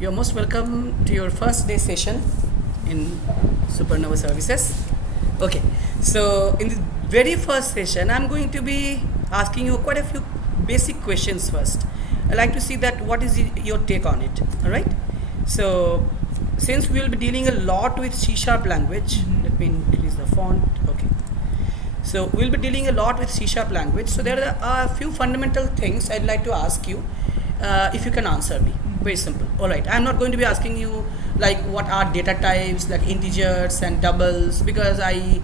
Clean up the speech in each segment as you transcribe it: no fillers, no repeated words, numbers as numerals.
You're most welcome to your first day session in Supernova Services. Okay, so in the very first session, I'm going to be asking you quite a few basic questions first. I'd like to see that what is your take on it, all right? So since we will be dealing a lot with C# language, let me increase the font, okay. So we'll be dealing a lot with C# language. So there are a few fundamental things I'd like to ask you if you can answer me. Very simple. All right. I'm not going to be asking you like what are data types like integers and doubles, because I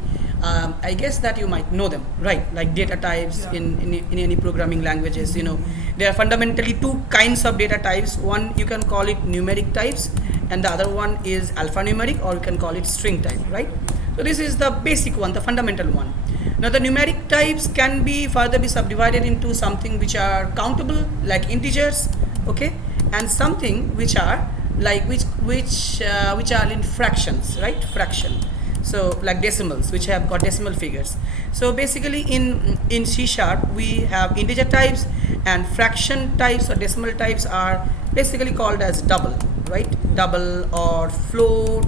guess that you might know them, right? Like data types in any programming languages. You know, there are fundamentally two kinds of data types. One you can call it numeric types, and the other one is alphanumeric, or you can call it string type, right? So this is the basic one, the fundamental one. Now the numeric types can be further be subdivided into something which are countable like integers, okay, and something which are like which are in fractions, right? Fraction. So like decimals, which have got decimal figures. So basically in C# we have integer types, and fraction types or decimal types are basically called as double, right? Double or float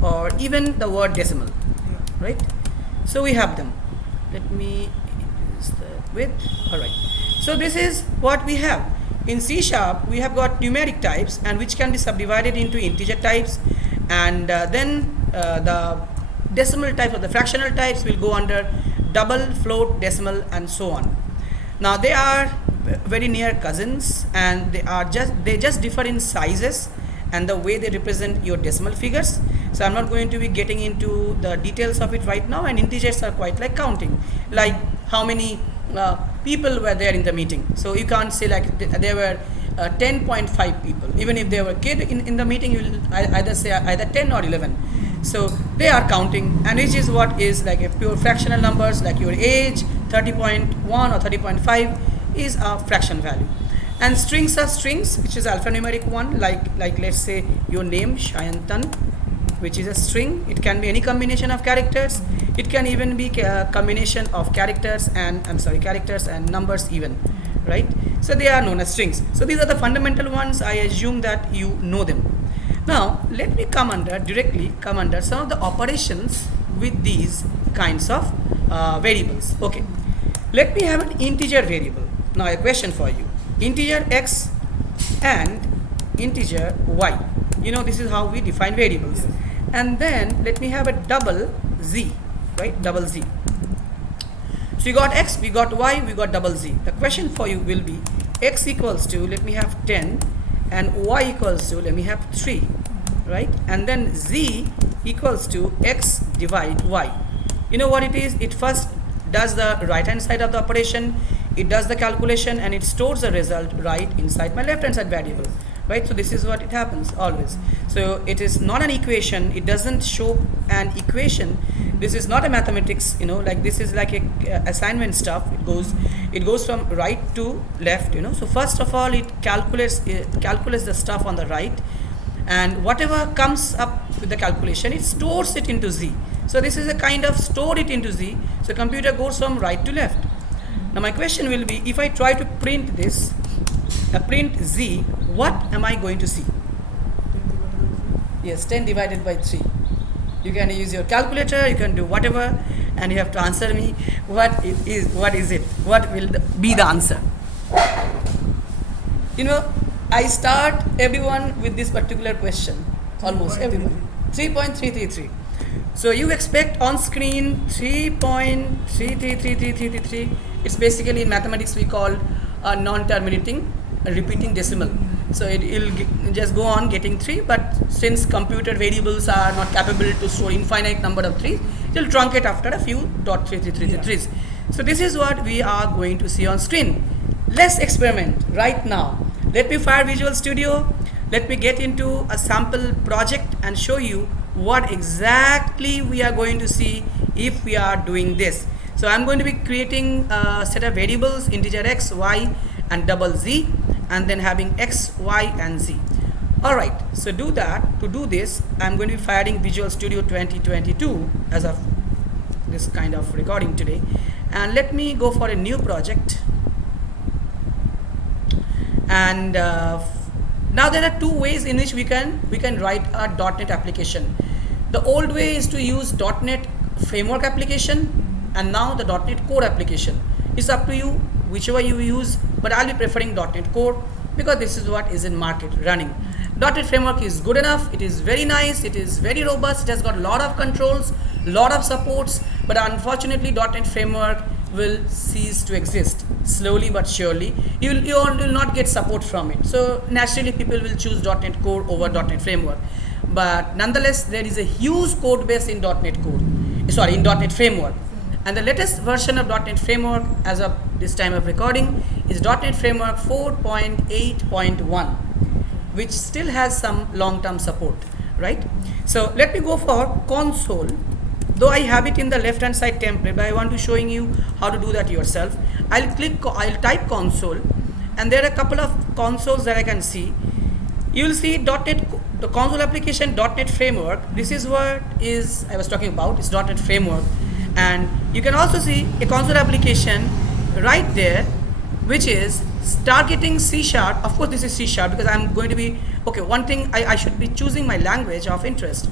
or even the word decimal, right? So we have them. Let me increase the width. All right. So this is what we have. In C# we have got numeric types, and which can be subdivided into integer types, and then the decimal types or the fractional types will go under double, float, decimal, and so on. Now they are very near cousins, and they just differ in sizes and the way they represent your decimal figures. So I'm not going to be getting into the details of it right now, and integers are quite like counting, like how many people were there in the meeting. So you can't say like there were 10.5 people. Even if there were a kid in the meeting, you will either say either 10 or 11. So they are counting, and which is what is like a pure fractional numbers, like your age 30.1 or 30.5 is a fraction value. And strings are strings, which is alphanumeric one, like let's say your name Shayantan, which is a string. It can be any combination of characters. It can even be a combination of characters and characters and numbers even, right? So they are known as strings. So these are the fundamental ones. I assume that you know them. Now let me directly come under some of the operations with these kinds of variables. Okay, let me have an integer variable. Now a question for you: integer x and integer y. You know, this is how we define variables. And then let me have a double z, right? Double z. So you got x, we got y, we got double z. The question for you will be x equals to, let me have 10, and y equals to, let me have 3, right? And then z equals to x divide y. You know what it is? It first does the right hand side of the operation, it does the calculation, and it stores the result right inside my left hand side variable, right? So this is what it happens always. So it is not an equation. It doesn't show an equation. This is not a mathematics, you know, like this is like a assignment stuff. It goes from right to left, you know. So first of all, it calculates the stuff on the right, and whatever comes up with the calculation, it stores it into z. So this is a kind of store it into z. So computer goes from right to left. Now my question will be, if I try to print this, print z, what am I going to see? Yes, 10 divided by 3. You can use your calculator, you can do whatever, and you have to answer me what is it? What will be the answer? You know, I start everyone with this particular question, almost everyone. 3.333. So you expect on screen 3.333333. It's basically in mathematics we call a non-terminating repeating decimal. So it will just go on getting 3, but since computer variables are not capable to store infinite number of 3s, it will truncate after a few .3333s. So this is what we are going to see on screen. Let's experiment right now. Let me fire Visual Studio. Let me get into a sample project and show you what exactly we are going to see if we are doing this. So I'm going to be creating a set of variables, integer x, y, and double z, and then having x, y, and z. Alright, so to do this, I'm going to be firing Visual Studio 2022 as of this kind of recording today. And let me go for a new project. And Now there are two ways in which we can write a .NET application. The old way is to use .NET framework application, and now the .NET Core application. It's up to you, whichever you use, but I'll be preferring .NET Core because this is what is in market running. .NET framework is good enough, it is very nice, it is very robust, it has got a lot of controls, lot of supports, but unfortunately .NET framework will cease to exist slowly but surely. You will not get support from it, so naturally people will choose .NET Core over .NET framework. But nonetheless, there is a huge code base in .NET Core, sorry, in .NET framework, and the latest version of .NET framework as of this time of recording is .NET framework 4.8.1, which still has some long-term support, right? So let me go for console. Though I have it in the left hand side template, but I want to showing you how to do that yourself. I'll type console, and there are a couple of consoles that I can see. You will see .NET, the console application .NET framework. This is what is I was talking about. It's .NET framework, and you can also see a console application right there, which is targeting C#. Of course, this is C# because I'm going to be okay. One thing I should be choosing my language of interest.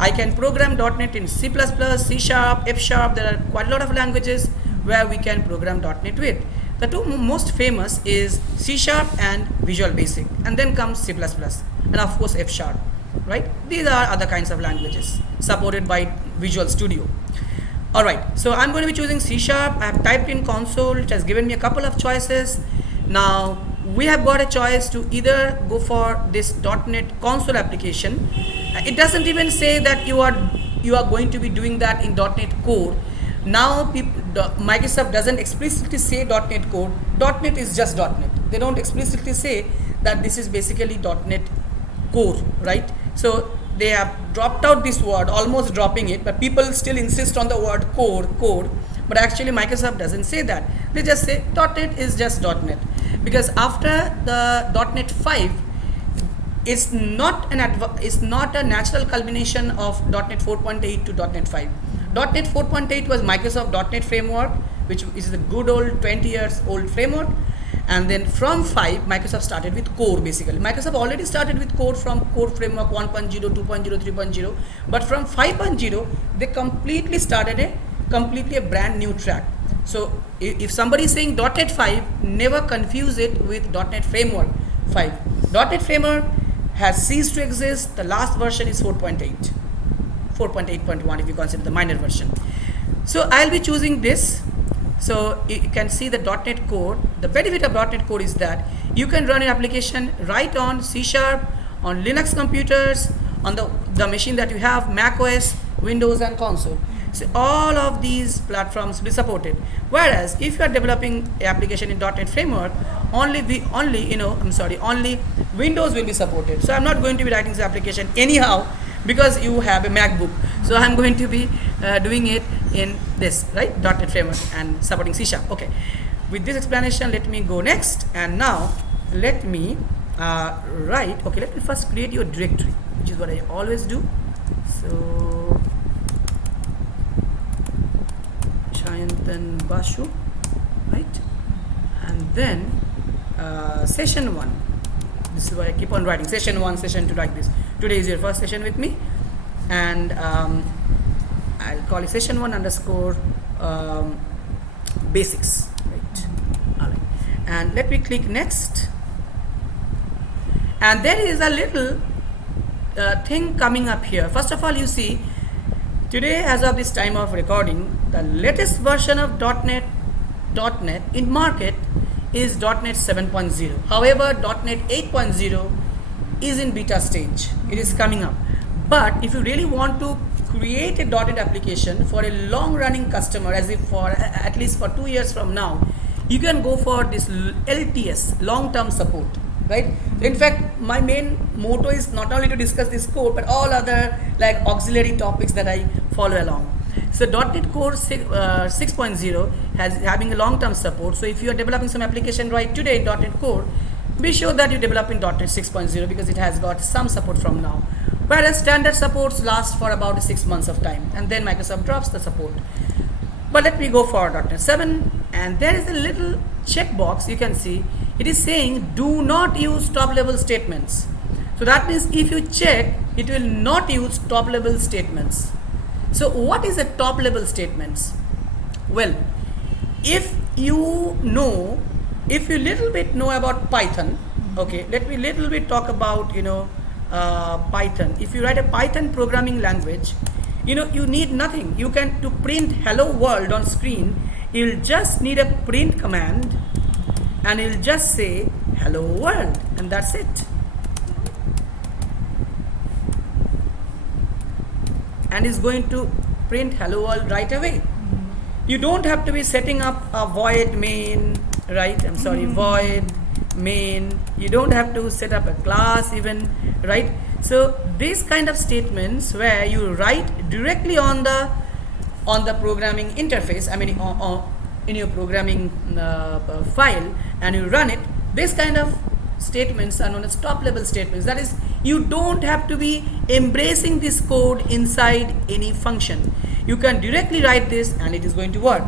I can program .NET in C++, C#, F#. There are quite a lot of languages where we can program .NET with. The two most famous is C# and Visual Basic, and then comes C++, and of course F#, right? These are other kinds of languages supported by Visual Studio. Alright, so I'm going to be choosing C#. I have typed in console, it has given me a couple of choices. Now we have got a choice to either go for this .NET console application. It doesn't even say that you are going to be doing that in .NET Core. Now Microsoft doesn't explicitly say .NET Core. .NET is just .NET. They don't explicitly say that this is basically .NET Core, right? So they have dropped out this word, almost dropping it, but people still insist on the word core. But actually Microsoft doesn't say that. They just say .NET is just .NET, because after the .NET 5, it's not a natural culmination of .NET 4.8 to .NET 5. .NET 4.8 was Microsoft .NET framework, which is the good old 20 years old framework, and then from 5 Microsoft started with Core. Basically Microsoft already started with Core from Core framework 1.0, 2.0, 3.0, but from 5.0 they completely started a brand new track. So if somebody is saying .NET 5, never confuse it with .NET framework 5. .NET framework has ceased to exist. The last version is 4.8, 4.8.1 if you consider the minor version. So I'll be choosing this. So you can see the .NET Core. The benefit of .NET Core is that you can run an application right on C#, on Linux computers, on the machine that you have, Mac OS, Windows and console. So all of these platforms will be supported. Whereas if you are developing an application in .NET framework, only Windows will be supported. So I'm not going to be writing this application anyhow because you have a MacBook. So I'm going to be doing it in this, right? .NET framework and supporting C#. Okay. With this explanation, let me go next. And now let me let me first create your directory, which is what I always do. So Shayantan Bashu, right? And then session 1. This is why I keep on writing session 1, session 2 like this. Today is your first session with me, and I'll call it session 1 underscore basics, right? All right. And let me click next. And there is a little thing coming up here. First of all, you see today, as of this time of recording, the latest version of .NET in market is .NET 7.0. However, .NET 8.0 is in beta stage. It is coming up. But if you really want to create a .NET application for a long-running customer, as if for at least for 2 years from now, you can go for this LTS, long-term support, right? In fact, my main motto is not only to discuss this code, but all other like auxiliary topics that I follow along. So .NET Core 6.0 having a long-term support. So if you are developing some application right today in .NET Core, be sure that you develop in .NET 6.0 because it has got some support from now. Whereas standard supports last for about 6 months of time, and then Microsoft drops the support. But let me go for .NET 7, and there is a little checkbox you can see. It is saying do not use top level statements. So that means if you check, it will not use top level statements. So what is a top level statements? Well, if you know, if you little bit know about Python, okay, let me little bit talk about, Python. If you write a Python programming language, you need nothing. You can, to print hello world on screen, you'll just need a print command and you'll just say hello world, and that's it. And it's going to print hello world right away. You don't have to be setting up a void main, right? Void main. You don't have to set up a class even, right? So these kind of statements where you write directly on the programming interface, in your programming file, and you run it, this kind of statements are known as top level statements. That is, you don't have to be embracing this code inside any function. You can directly write this and it is going to work,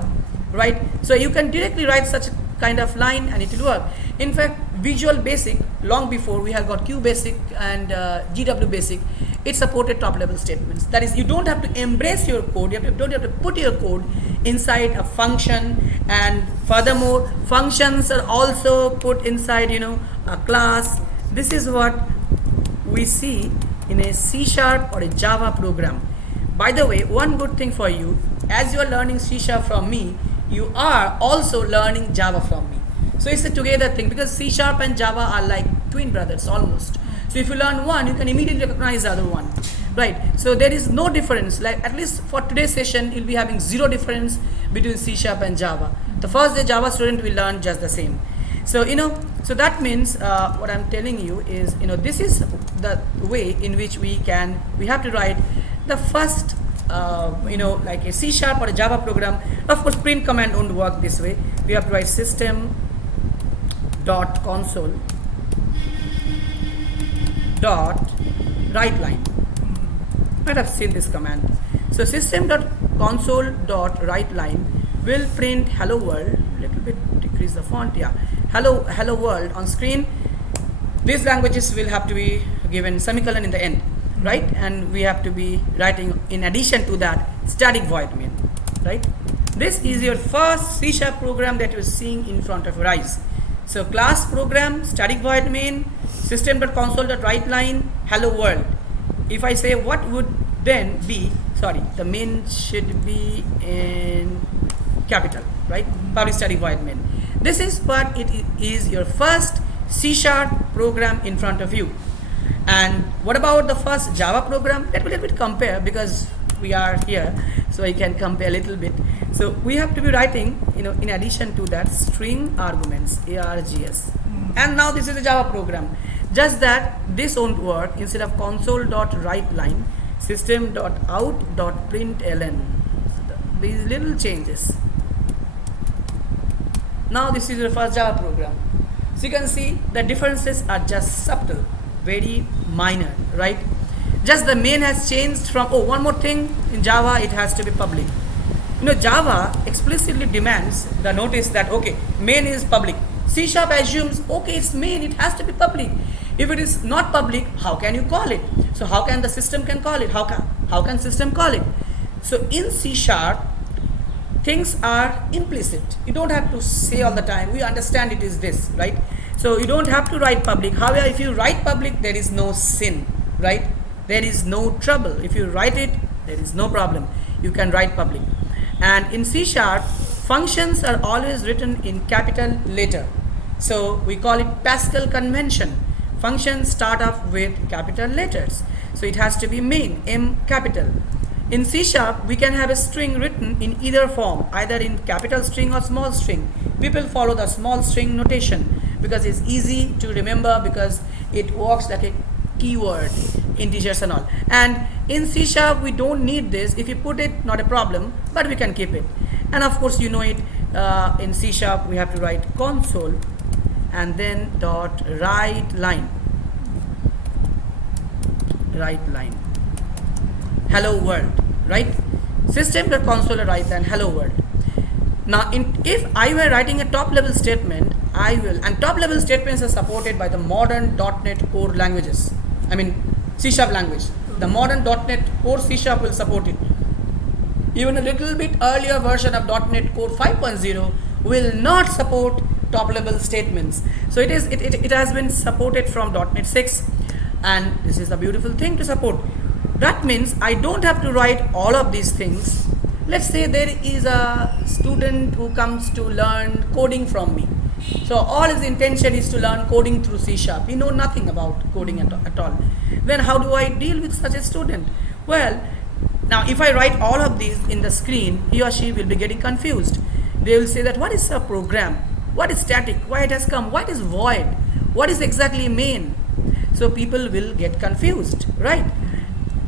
right? So you can directly write such a kind of line and it will work. In fact, Visual Basic, long before we have got Q Basic and GW Basic, it supported top level statements. That is, you don't have to embrace your code, don't have to put your code inside a function, and furthermore, functions are also put inside, a class. This is what we see in a C# or a Java program. By the way, one good thing for you, as you are learning C# from me, you are also learning Java from me. So it's a together thing, because C# and Java are like twin brothers almost. So if you learn one, you can immediately recognize the other one, right? So there is no difference. Like, at least for today's session, you'll be having zero difference between C# and Java. The first day Java student will learn just the same. So so that means what I'm telling you is, this is the way in which we have to write the first like a C# or a Java program. Of course, print command won't work this way. We have to write system.console .writeLine. Might have seen this command. So system.console.writeLine will print hello world. Little bit decrease the font. Yeah, hello world on screen. These languages will have to be given semicolon in the end, right? And we have to be writing, in addition to that, static void main, right? This is your first C# program that you're seeing in front of your eyes. So class program, static void main, system.console.writeLine, hello world. If I say what would then be, the main should be in capital, right? Public static void main. This is what it is, your first C# program in front of you. And what about the first Java program? Let me compare, because we are here, so I can compare a little bit. So we have to be writing, in addition to that, string arguments, args. And now this is a Java program. Just that this won't work. Instead of console.writeLine, system.out.println. So these little changes. Now this is your first Java program. So you can see the differences are just subtle, very minor, right? Just the main has changed from, one more thing, in Java it has to be public. Java explicitly demands the notice that, okay, main is public. C# assumes, okay, it's main, it has to be public. If it is not public, how can you call it? So how can the system can call it? How can system call it? So in C#, things are implicit. You don't have to say all the time, we understand it is this, right? So you don't have to write public. However, if you write public, there is no sin, right? There is no trouble. If you write it, there is no problem. You can write public. And in C#, functions are always written in capital letter. So we call it Pascal convention. Functions start off with capital letters. So it has to be main, M capital. In C#, we can have a string written in either form, either in capital string or small string. People follow the small string notation because it's easy to remember, because it works like a keyword, integers and all. And in C# we don't need this. If you put it, not a problem, but we can keep it. And of course, it in C# we have to write console and then .writeLine, hello world, right? System.console.writeLine, hello world. Now if I were writing a top level statement, and top level statements are supported by the modern .NET core languages. I mean C# language. The modern .NET Core C# will support it. Even a little bit earlier version of .NET Core 5.0 will not support top level statements. So it has been supported from .NET 6, and this is a beautiful thing to support. That means I don't have to write all of these things. Let's say there is a student who comes to learn coding from me. So all his intention is to learn coding through C#. He knows nothing about coding at all. Then how do I deal with such a student? Well, now if I write all of these in the screen, he or she will be getting confused. They will say that what is a program? What is static? Why it has come? What is void? What is exactly main? So people will get confused, right?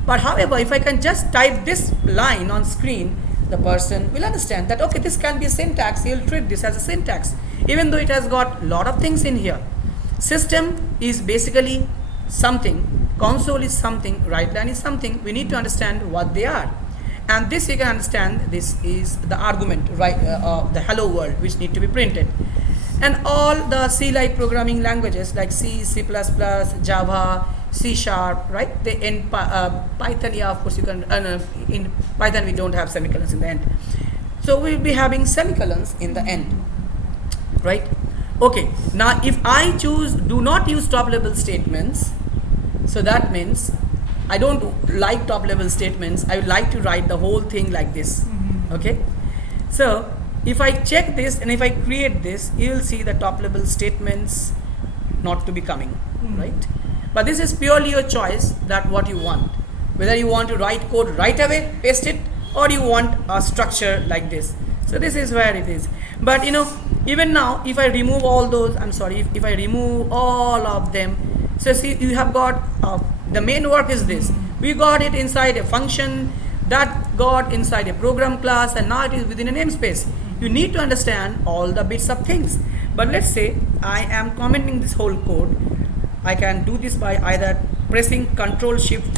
But however, if I can just type this line on screen, the person will understand that okay, this can be a syntax. He'll treat this as a syntax, even though it has got a lot of things in here. System is basically something, console is something, write line is something. We need to understand what they are, and this you can understand. This is the argument, right? The hello world, which need to be printed. And all the C-like programming languages like C, C++, Java, C#, right? They end Python. Yeah, of course you can. In Python we don't have semicolons in the end, so we'll be having semicolons in the end, right? Okay. Now, if I choose do not use top level statements, so that means I don't like top level statements. I would like to write the whole thing like this. Okay. So if I check this and if I create this, you will see the top level statements not to be coming, right? But this is purely your choice, that what you want. Whether you want to write code right away, paste it, or you want a structure like this. So this is where it is. But even now, if I remove all those, if I remove all of them, so see, you have got, the main work is this. We got it inside a function, that got inside a program class, and now it is within a namespace. You need to understand all the bits of things. But let's say I am commenting this whole code. I can do this by either pressing Ctrl+Shift/,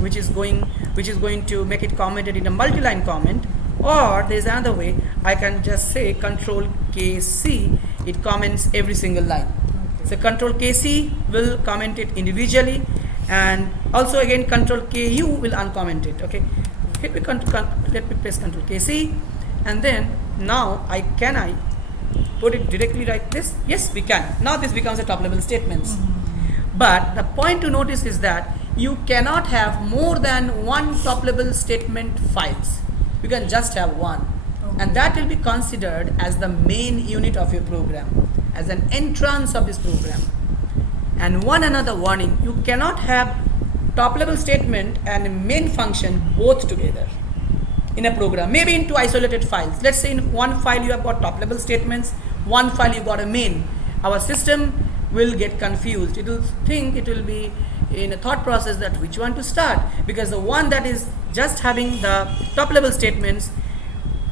which is going to make it commented in a multi-line comment, or there is another way. I can just say Ctrl+KC. It comments every single line. So Ctrl+KC will comment it individually, and also again Ctrl+KU will uncomment it. Okay, let me press Ctrl+KC, and then now I put it directly like this? Yes, we can. Now this becomes a top level statements. But the point to notice is that you cannot have more than one top level statement files. You can just have one, and that will be considered as the main unit of your program, as an entrance of this program. And one another warning, you cannot have top level statement and main function both together in a program, maybe in two isolated files. Let's say in one file you have got top level statements, one file you got a main. Our system will get confused. It will think, it will be in a thought process that which one to start, because the one that is just having the top level statements,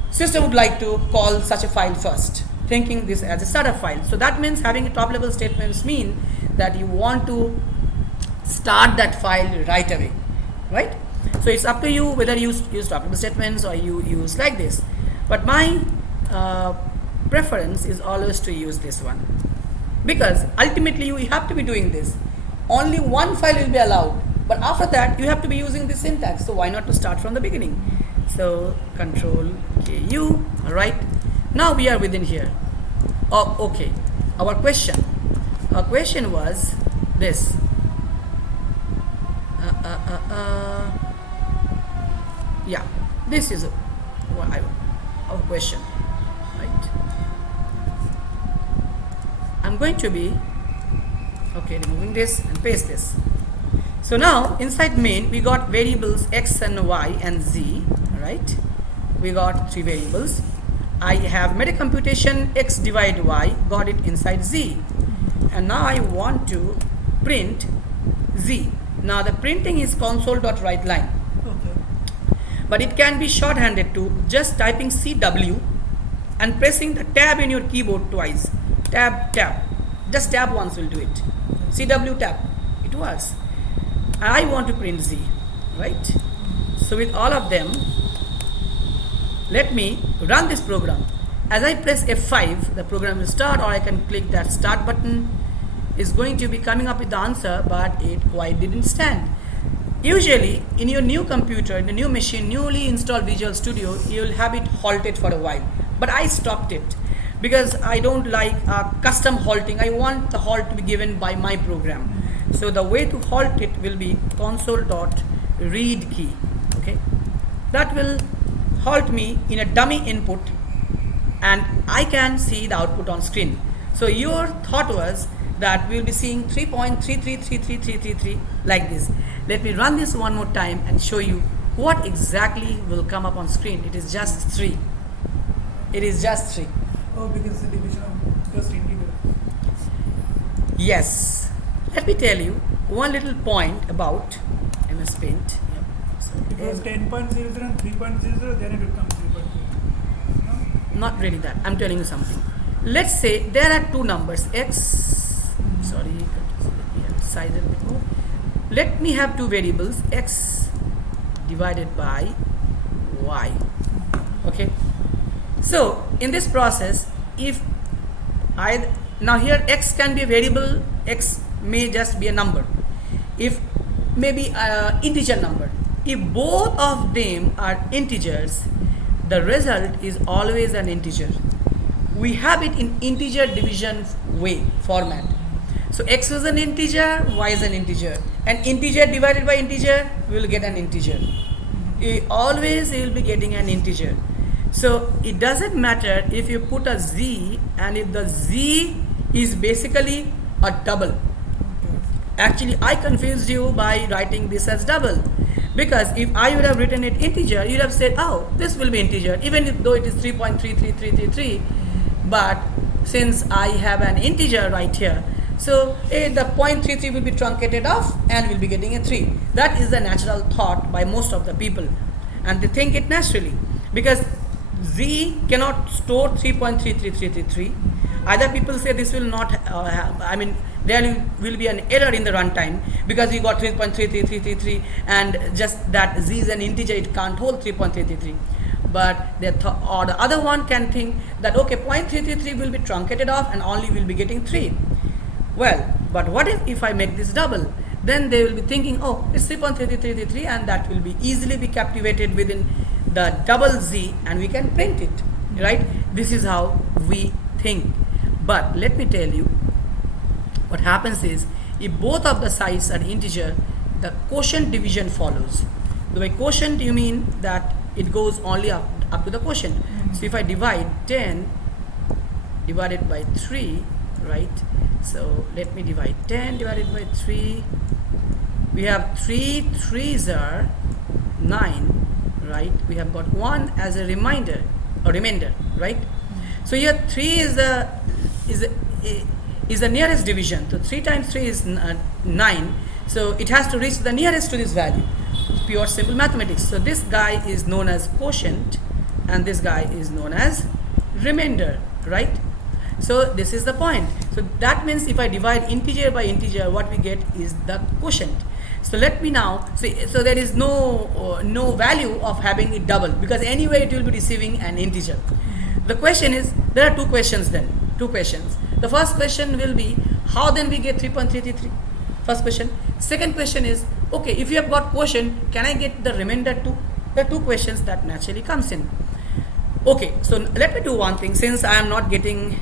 system would like to call such a file first, thinking this as a startup file. So that means having a top level statements mean that you want to start that file right away, right? So it's up to you whether you use top level statements or you use like this. But my preference is always to use this one, because ultimately you have to be doing this. Only one file will be allowed, but after that you have to be using this syntax. So why not to start from the beginning? So Ctrl+KU. All right. Now we are within here. Oh, okay. Our question was this. Yeah, this is our question, right? I'm going to be removing this and paste this. So now inside main we got variables x and y and z, right? We got three variables. I have made a computation x divide y, got it inside z, and now I want to print z. Now the printing is console.writeLine, but it can be shorthanded to just typing CW and pressing the tab in your keyboard twice. Tab, just tab once will do it. CW tab, it works. I want to print z, right? So with all of them, let me run this program. As I press F5, the program will start, or I can click that start button. is going to be coming up with the answer, but it quite didn't stand. Usually, in your new computer, in the new machine, newly installed Visual Studio, you'll have it halted for a while. But I stopped it because I don't like custom halting. I want the halt to be given by my program. So the way to halt it will be console.read key. Okay, that will halt me in a dummy input, and I can see the output on screen. So your thought was that we'll be seeing 3.333333 like this. Let me run this one more time and show you what exactly will come up on screen. It is just 3. It is just 3. Oh, because the division of first integer. Yes. Let me tell you one little point about MS Paint. Yep. So Because 10.00 and 3.00, then it will come 3.2. No? not really that. I'm telling you something. Let's say there are two numbers, x, sorry, let me have size a bit more. Let me have two variables, x divided by y. Okay. So in this process, if now here x can be a variable, x may just be a number. If maybe integer number. If both of them are integers, the result is always an integer. We have it in integer division format. So x is an integer, y is an integer, and integer divided by integer, we will get an integer. Always you will be getting an integer. So it doesn't matter if you put a z and if the z is basically a double. Actually, I confused you by writing this as double, because if I would have written it integer, you would have said, oh, this will be integer, even though it is 3.33333. But since I have an integer right here, so the 0.33 will be truncated off and we'll be getting a 3. That is the natural thought by most of the people, and they think it naturally, because z cannot store 3.33333. Other people say this will not there will be an error in the runtime because you got 3.33333 and just that z is an integer, it can't hold 3.333. But or the other one can think that okay, 0.333 will be truncated off and only will be getting 3. Well, but what if I make this double? Then they will be thinking, oh, it's 3.3333, and that will be easily be captivated within the double z, and we can print it, right? This is how we think. But let me tell you, what happens is, if both of the sides are integer, the quotient division follows. By quotient, you mean that it goes only up to the quotient. So if I divide 10 divided by 3, right? So let me divide 10 divided by 3. We have 3 3s are 9, right? We have got 1 as a remainder, right? So here 3 is the nearest division. So 3 times 3 is 9. So it has to reach the nearest to this value. Pure simple mathematics. So this guy is known as quotient and this guy is known as remainder, right? So this is the point. So that means if I divide integer by integer, what we get is the quotient. So let me now, so there is no value of having it double, because anyway it will be receiving an integer. The question is, there are two questions then. Two questions. The first question will be, how then we get 3.333? First question. Second question is, okay, if you have got quotient, can I get the remainder too? There are two questions that naturally comes in. Okay, so let me do one thing. Since I am not getting,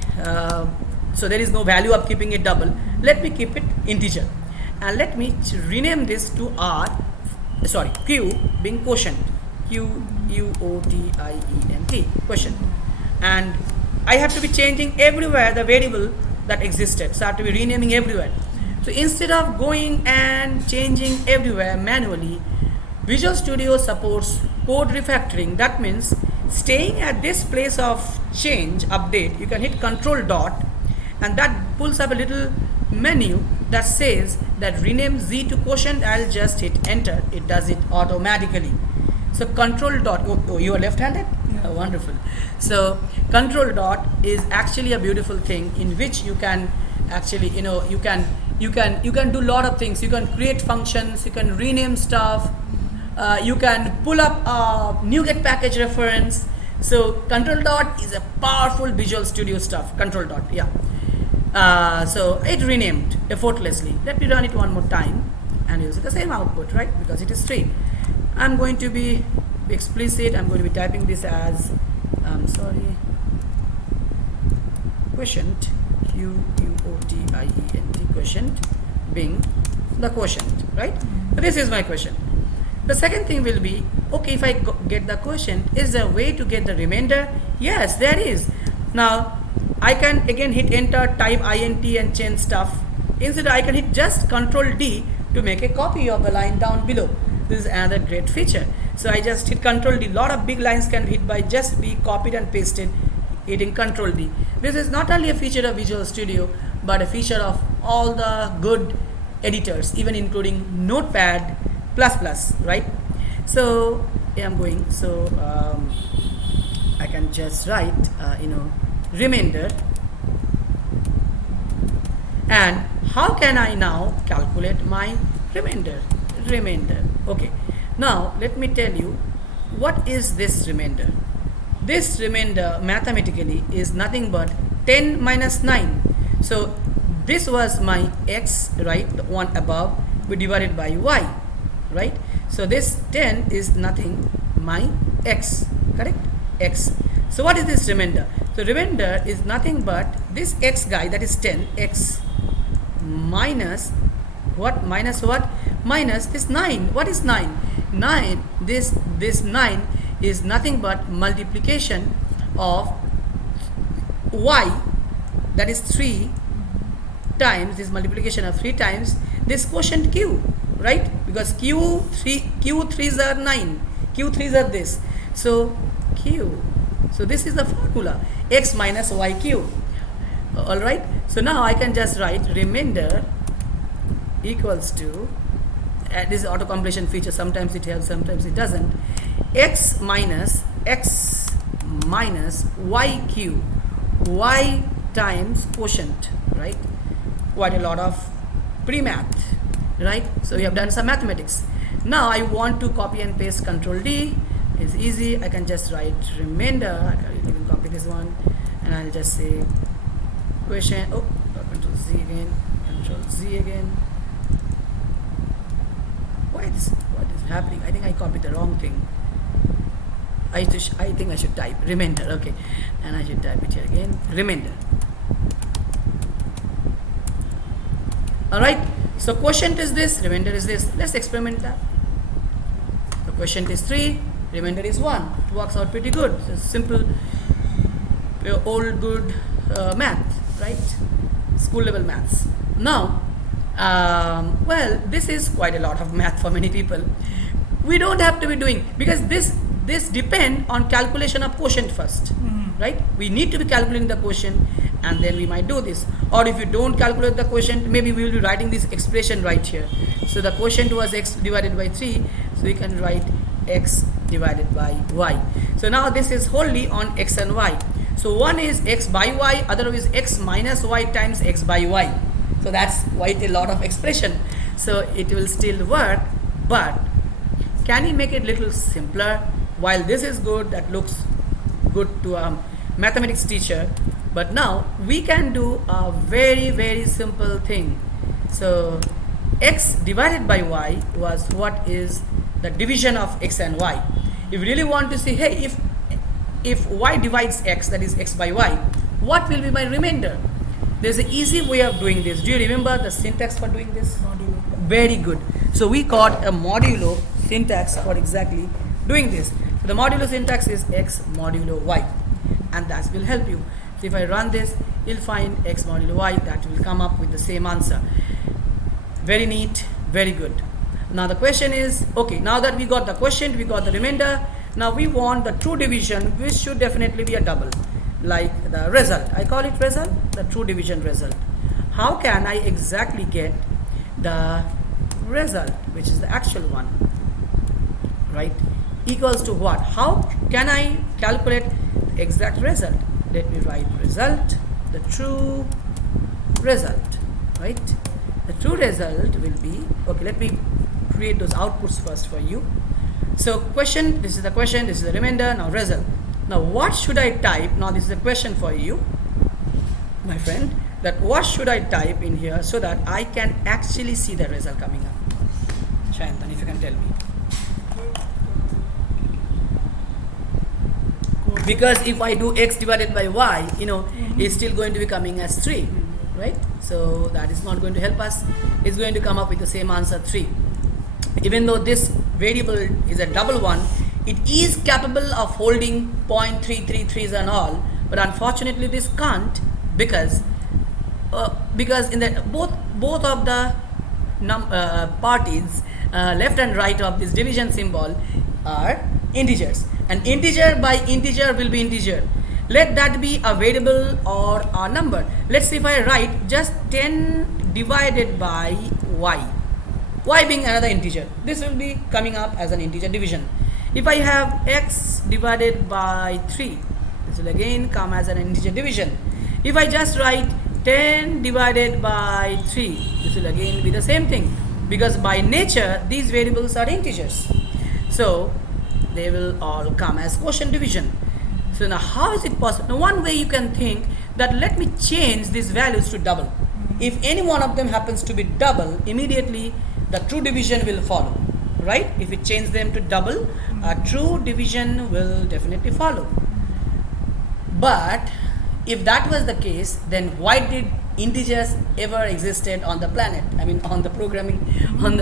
so there is no value of keeping it double, let me keep it integer. And let me rename this to Q being quotient. Quotient, quotient. And I have to be changing everywhere the variable that existed. So I have to be renaming everywhere. So instead of going and changing everywhere manually, Visual Studio supports code refactoring. That means staying at this place of change, update, you can hit Control dot, and that pulls up a little menu that says that rename Z to quotient. I'll just hit enter. It does it automatically. So Control dot, oh you are left-handed? Yeah. Oh, wonderful. So Control dot is actually a beautiful thing in which you can actually, you can do a lot of things. You can create functions, you can rename stuff, you can pull up a NuGet package reference. So Control dot is a powerful Visual Studio stuff. Control dot, yeah. So it renamed effortlessly. Let me run it one more time and you'll see the same output, right? Because it is 3. I'm going to be explicit. I'm going to be typing this as quotient, quotient, quotient being the quotient, right? So this is my quotient. The second thing will be, okay, if I get the quotient, is there a way to get the remainder? Yes, there is. Now I can again hit enter, type int and change stuff. Instead I can hit just Ctrl D to make a copy of the line down below. This is another great feature. So I just hit Ctrl D. Lot of big lines can hit by just be copied and pasted hitting Ctrl D. This is not only a feature of Visual Studio but a feature of all the good editors, even including Notepad++, right? So yeah, I'm going. So I can just write remainder. And how can I now calculate my remainder? Okay, now let me tell you what is this remainder. This remainder mathematically is nothing but 10 minus 9. So this was my x, right, the one above, we divided by y, right? So this 10 is nothing my x, correct? X. So what is this remainder? So remainder is nothing but this x guy, that is 10, x minus what? Minus what? Minus this 9. What is 9? 9, this 9 is nothing but multiplication of y, that is 3 times, this multiplication of 3 times this quotient q, right? Because q3s are 9, q3s are this, so q. So this is the formula, x minus yq. All right, so now I can just write remainder equals to, this is auto completion feature, sometimes it helps, sometimes it doesn't, x minus yq, y times quotient, right? Quite a lot of pre-math, right? So we have done some mathematics. Now I want to copy and paste, Control D is easy. I can just write remainder. I can even copy this one and I'll just say quotient, Control Z again, Control Z again. What is happening? I think I copied the wrong thing. I think I should type remainder, okay, and I should type it here again, remainder. Alright, so quotient is this, remainder is this. Let's experiment that. The quotient is 3, remainder is 1. It works out pretty good. It's simple, old good math, right? School level maths. Now, well, this is quite a lot of math for many people. We don't have to be doing, because this depend on calculation of quotient first, right? We need to be calculating the quotient and then we might do this. Or if you don't calculate the quotient, maybe we will be writing this expression right here. So the quotient was x divided by 3, so we can write x divided by y. So now this is wholly on x and y. So one is x by y, other is x minus y times x by y. So that's quite a lot of expression. So it will still work, but can you make it a little simpler? While this is good, that looks good to a mathematics teacher, but now we can do a very, very simple thing. So x divided by y was what is the division of x and y. If you really want to see, hey, if y divides x, that is x by y, what will be my remainder? There's an easy way of doing this. Do you remember the syntax for doing this? Modulo. Very good. So we got a modulo syntax for exactly doing this. So the modulo syntax is x modulo y, and that will help you. So if I run this, you'll find x modulo y, that will come up with the same answer. Very neat, very good. Now the question is, okay, now that we got the quotient, we got the remainder, now we want the true division, which should definitely be a double, like the result. I call it result, the true division result. How can I exactly get the result, which is the actual one, right? Equals to what? How can I calculate the exact result? Let me write result, the true result, right? The true result will be, okay, let me create those outputs first for you. So question, this is the question, this is the remainder, now result. Now what should I type? Now this is a question for you, my friend. that what should I type in here so that I can actually see the result coming up. Shayantan, if you can tell me. Because if I do x divided by y, it's still going to be coming as 3, right? So that is not going to help us. It's going to come up with the same answer, 3. Even though this variable is a double one, it is capable of holding 0.333s and all, but unfortunately this can't because in the both of the parties, left and right of this division symbol are integers, and integer by integer will be integer. Let that be a variable or a number. Let's see if I write just 10 divided by y being another integer. This will be coming up as an integer division. If I have x divided by 3, this will again come as an integer division. If I just write 10 divided by 3, this will again be the same thing, because by nature these variables are integers, so they will all come as quotient division. So now how is it possible? Now one way you can think that let me change these values to double. If any one of them happens to be double, immediately the true division will follow, right? If we change them to double, a true division will definitely follow. But if that was the case, then why did integers ever existed on the planet? I mean, on the programming, on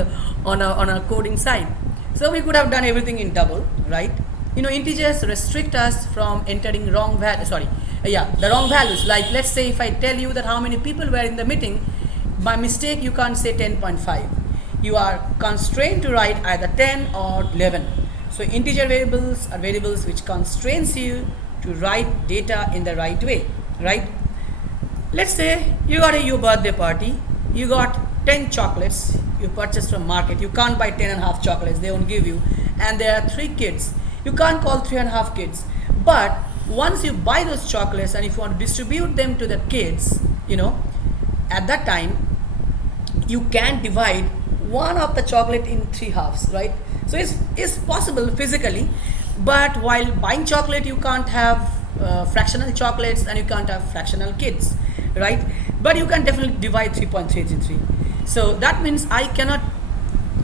a coding side. So we could have done everything in double, right? Integers restrict us from entering the wrong values. Like let's say if I tell you that how many people were in the meeting, by mistake you can't say 10.5. You are constrained to write either 10 or 11. So integer variables are variables which constrains you to write data in the right way, right? Let's say you got your birthday party, you got 10 chocolates you purchased from market. You can't buy 10.5 chocolates, they won't give you, and there are 3 kids. You can't call 3.5 kids. But once you buy those chocolates and if you want to distribute them to the kids, at that time you can divide one of the chocolate in 3 halves, right? So it's possible physically, but while buying chocolate you can't have fractional chocolates and you can't have fractional kids, right? But you can definitely divide 3.333. So that means I cannot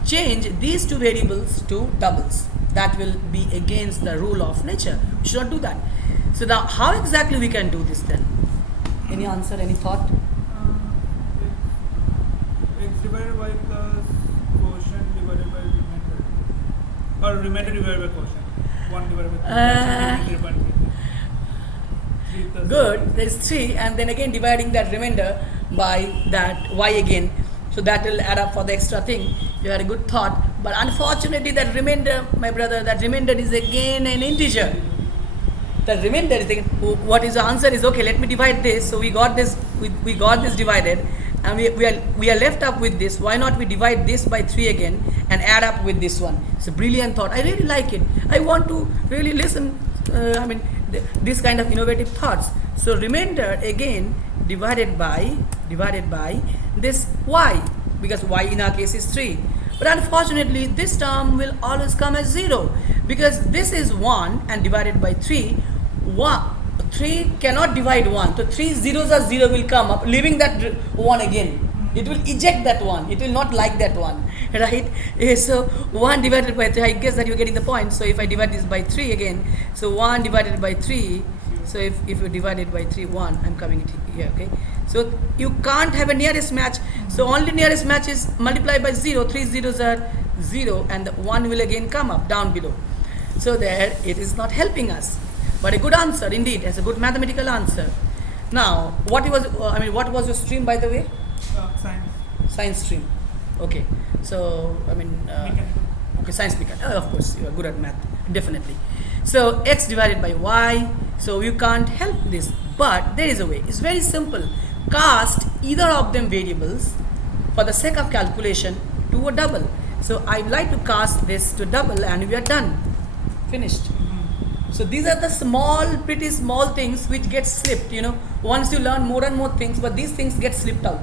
change these 2 variables to doubles. That will be against the rule of nature. We should not do that. So now how exactly we can do this then? Any answer, any thought? X divided by plus quotient divided by remainder, or remainder divided by quotient. 1 divided by 3. Good, there is 3, and then again dividing that remainder by that y again. So that will add up for the extra thing. You had a good thought, but unfortunately that remainder, my brother, that remainder is again an integer. The remainder is again, what is the answer is, okay, let me divide this. So we got this, we got this divided, and we are left up with this. Why not we divide this by 3 again and add up with this one? It's a brilliant thought. I really like it. I want to really listen. This kind of innovative thoughts. So remainder again divided by this y, because y in our case is 3. But unfortunately this term will always come as 0, because this is 1 and divided by 3. 3 cannot divide 1, so 3 zeros are 0 will come up, leaving that 1 again. It will eject that one. It will not like that one, right? So 1 divided by 3, I guess that you're getting the point. So if I divide this by 3 again, so 1 divided by 3, so if you divide it by 3, 1, I'm coming here, okay? So you can't have a nearest match. So only nearest match is multiplied by 0. 3 zeros are 0, and the 1 will again come up down below. So there it is not helping us. But a good answer indeed. It's a good mathematical answer. Now, what was your stream, by the way? Science. Science stream. Okay. So okay, science mechanical. Of course, you are good at math, definitely. So x divided by y. So you can't help this, but there is a way. It's very simple. Cast either of them variables for the sake of calculation to a double. So I'd like to cast this to double, and we are done. Finished. So these are the pretty small things which get slipped. Once you learn more and more things, but these things get slipped out,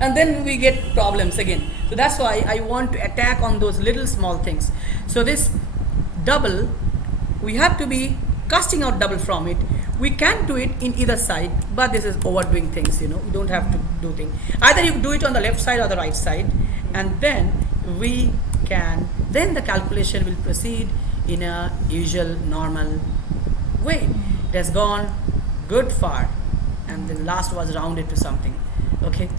and then we get problems again. So that's why I want to attack on those little small things. So this double, we have to be casting out double from it. We can do it in either side, but this is overdoing things, you don't have to do things. Either you do it on the left side or the right side, and then then the calculation will proceed in a usual normal way. It has gone good far, and then last was rounded to something. Okay,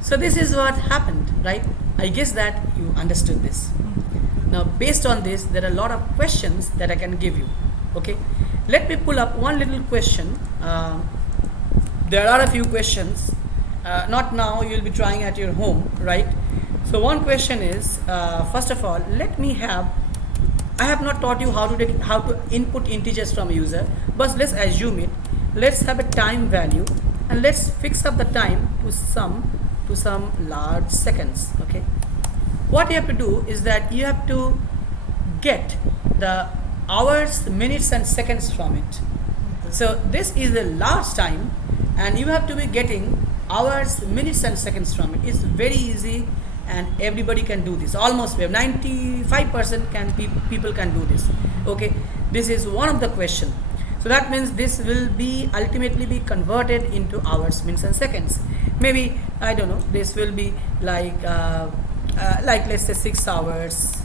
so this is what happened, right? I guess that you understood this. Now based on this, there are a lot of questions that I can give you. Okay, let me pull up one little question. There are a few questions, not now, you will be trying at your home, right? So one question is, first of all, I have not taught you how to input integers from a user, but let's assume it. Let's have a time value, and let's fix up the time to some large seconds. Okay, what you have to do is that you have to get the hours, minutes and seconds from it. So this is a large time, and you have to be getting hours, minutes and seconds from it. It's very easy, and everybody can do this. Almost 95% people can do this. Okay, this is one of the question. So that means this will be ultimately be converted into hours, minutes and seconds. Maybe, I don't know, this will be like let's say 6 hours,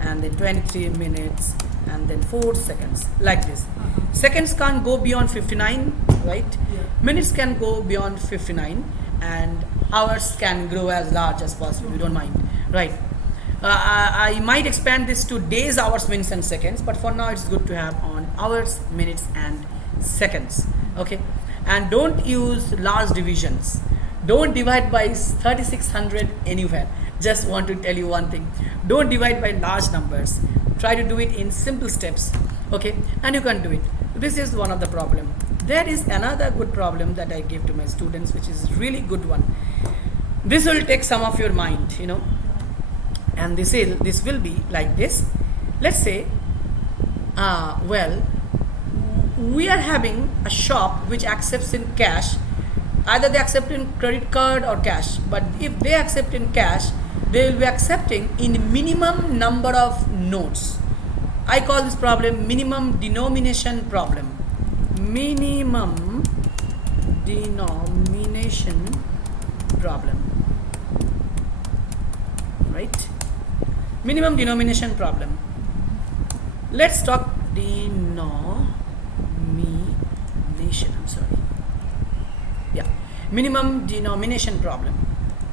and then 23 minutes and then 4 seconds, like this. Seconds can't go beyond 59, right? Yeah. Minutes can go beyond 59, and hours can grow as large as possible. We don't mind, right? I might expand this to days, hours, minutes and seconds, but for now it's good to have on hours, minutes and seconds. Okay, and don't use large divisions. Don't divide by 3600 anywhere. Just want to tell you one thing, don't divide by large numbers. Try to do it in simple steps. Okay, and you can do it. This is one of the problem. There is another good problem that I give to my students, which is really good one. This will take some of your mind, and this will be like this. Let's say, we are having a shop which accepts in cash. Either they accept in credit card or cash, but if they accept in cash, they will be accepting in minimum number of notes. I call this problem minimum denomination problem. Minimum denomination problem, right? Minimum denomination problem. Let's talk denomination. I'm sorry. Yeah, minimum denomination problem.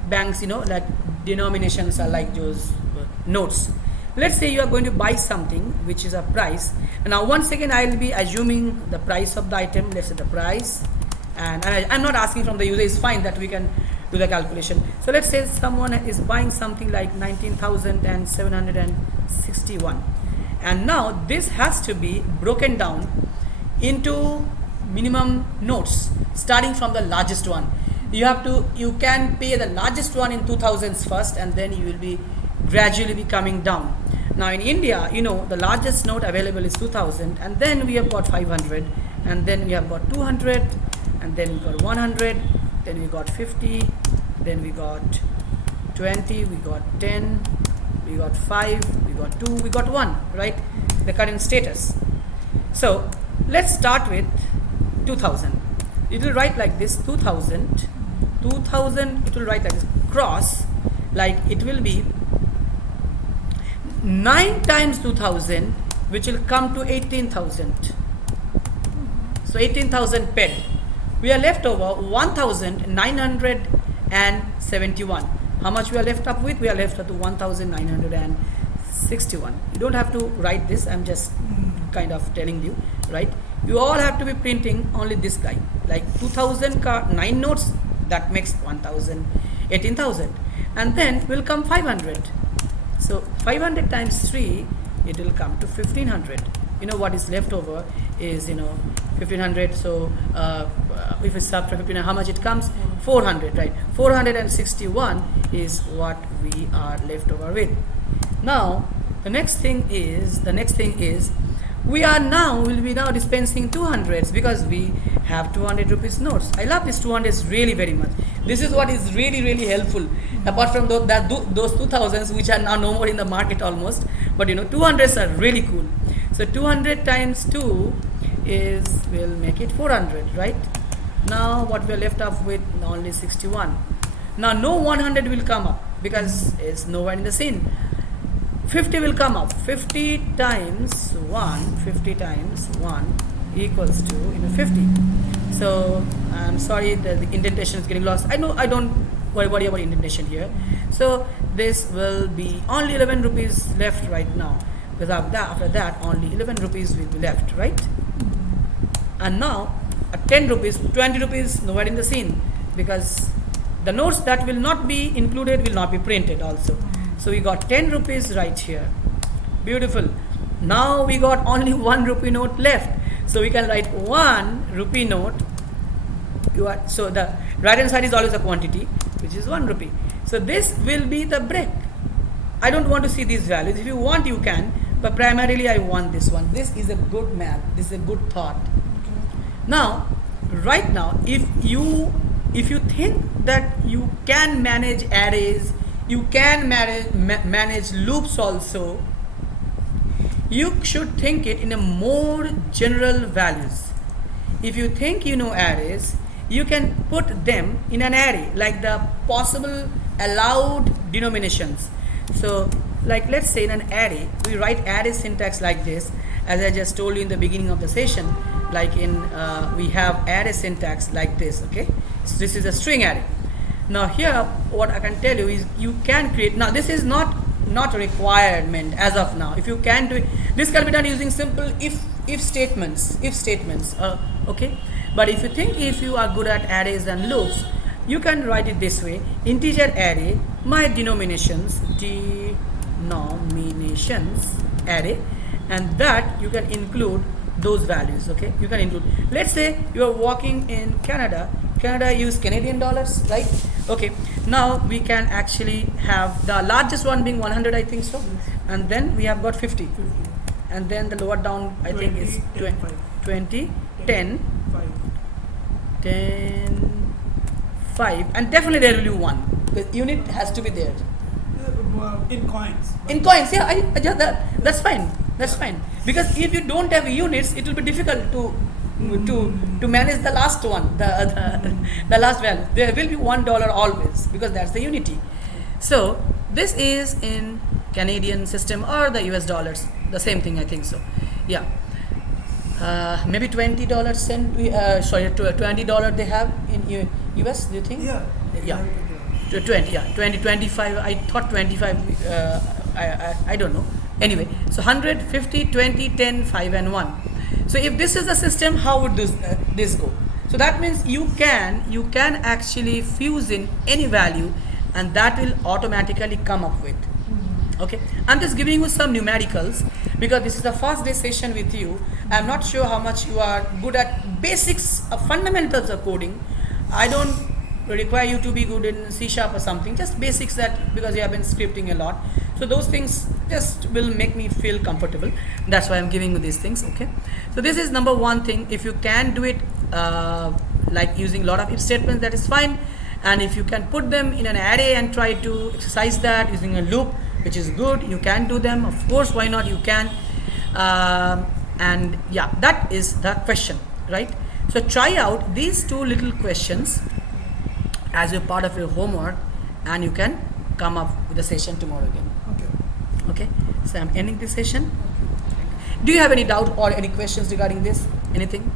Banks, like denominations are like those notes. Let's say you are going to buy something which is a price. And now once again I will be assuming the price of the item. Let's say the price, and I'm not asking from the user. It's fine that we can do the calculation. So let's say someone is buying something like 19,761, and now this has to be broken down into minimum notes, starting from the largest one. You can pay the largest one in 2000s first, and then you will be gradually be coming down. Now in India, the largest note available is 2000, and then we have got 500, and then we have got 200, and then we got 100, then we got 50, then we got 20, we got 10, we got 5, we got 2, we got 1, right? The current status. So let's start with 2000. It will write like this: 2000, it will write like this, cross, like it will be 9 times 2000, which will come to 18,000. So 18,000 ped. We are left over 1,971. How much we are left up with? We are left up to 1,961. You don't have to write this. I'm just kind of telling you, right? You all have to be printing only this guy, like 2000 9 notes, that makes 1,000, 18,000, and then will come 500. So 500 times 3, it will come to 1,500. What is left over is 1,500. So if we subtract 1,500, how much it comes? 400, right? 461 is what we are left over with. Now the next thing is we will be now dispensing 200s, because we have 200 rupees notes. I love these 200s really very much. This is what is really, really helpful. Apart from those 2000s, which are now no more in the market almost, but 200s are really cool. So 200 times 2 will make it 400, right? Now what we are left up with, only 61. Now no 100 will come up because it's nowhere in the scene. 50 will come up. 50 times 1 equals to 50. So I'm sorry that the indentation is getting lost. I know I don't worry about indentation here. So this will be only 11 rupees left right now. Without that, after that, only 11 rupees will be left, right? And now 10 rupees, 20 rupees, nowhere in the scene, because the notes that will not be included will not be printed also. So we got 10 rupees right here. Beautiful. Now we got only 1 rupee note left. So we can write 1 rupee note. So the right hand side is always a quantity, which is 1 rupee. So this will be the break. I don't want to see these values. If you want, you can, but primarily I want this one. This is a good math. This is a good thought. Now, right now, if you think that you can manage arrays, you can manage loops also, you should think it in a more general values. If you think you know arrays, you can put them in an array, like the possible allowed denominations. So like, let's say in an array, we write array syntax like this, as I just told you in the beginning of the session. Like we have array syntax like this, okay? So this is a string array. Now here, what I can tell you is you can create, now this is not a requirement as of now. If you can do it, this can be done using simple if statements, okay? But if you think if you are good at arrays and loops, you can write it this way: integer array, my denominations array, and that you can include those values, okay? You can include, let's say you are working in Canada use Canadian dollars, right? Okay, now we can actually have the largest one being 100, I think so, and then we have got 50, and then the lower down I think is 20, 10, 5, and definitely there will be 1. The unit has to be there. In coins. Yeah, that's fine. Because if you don't have units, it will be difficult to manage the last one, the last value. There will be $1 always, because that's the unity. So this is in Canadian system or the US dollars, the same thing, I think so. Yeah. Maybe $20 $20 they have in US, do you think? Yeah. 20, 25, I thought 25, I don't know. Anyway, so 100, 50, 20, 10, 5 and 1. So if this is the system, how would this go? So that means you can actually fuse in any value, and that will automatically come up with. Okay, I'm just giving you some numericals because this is the first day session with you. I'm not sure how much you are good at basics of fundamentals of coding. I don't require you to be good in C# or something, just basics, that because you have been scripting a lot. So those things just will make me feel comfortable. That's why I'm giving you these things, okay? So this is number one thing. If you can do it like using a lot of if statements, that is fine. And if you can put them in an array and try to exercise that using a loop, which is good, you can do them. Of course, why not? You can. And yeah, that is the question, right? So try out these two little questions as a part of your homework, and you can come up with a session tomorrow again. Okay, so I'm ending this session. Do you have any doubt or any questions regarding this? Anything?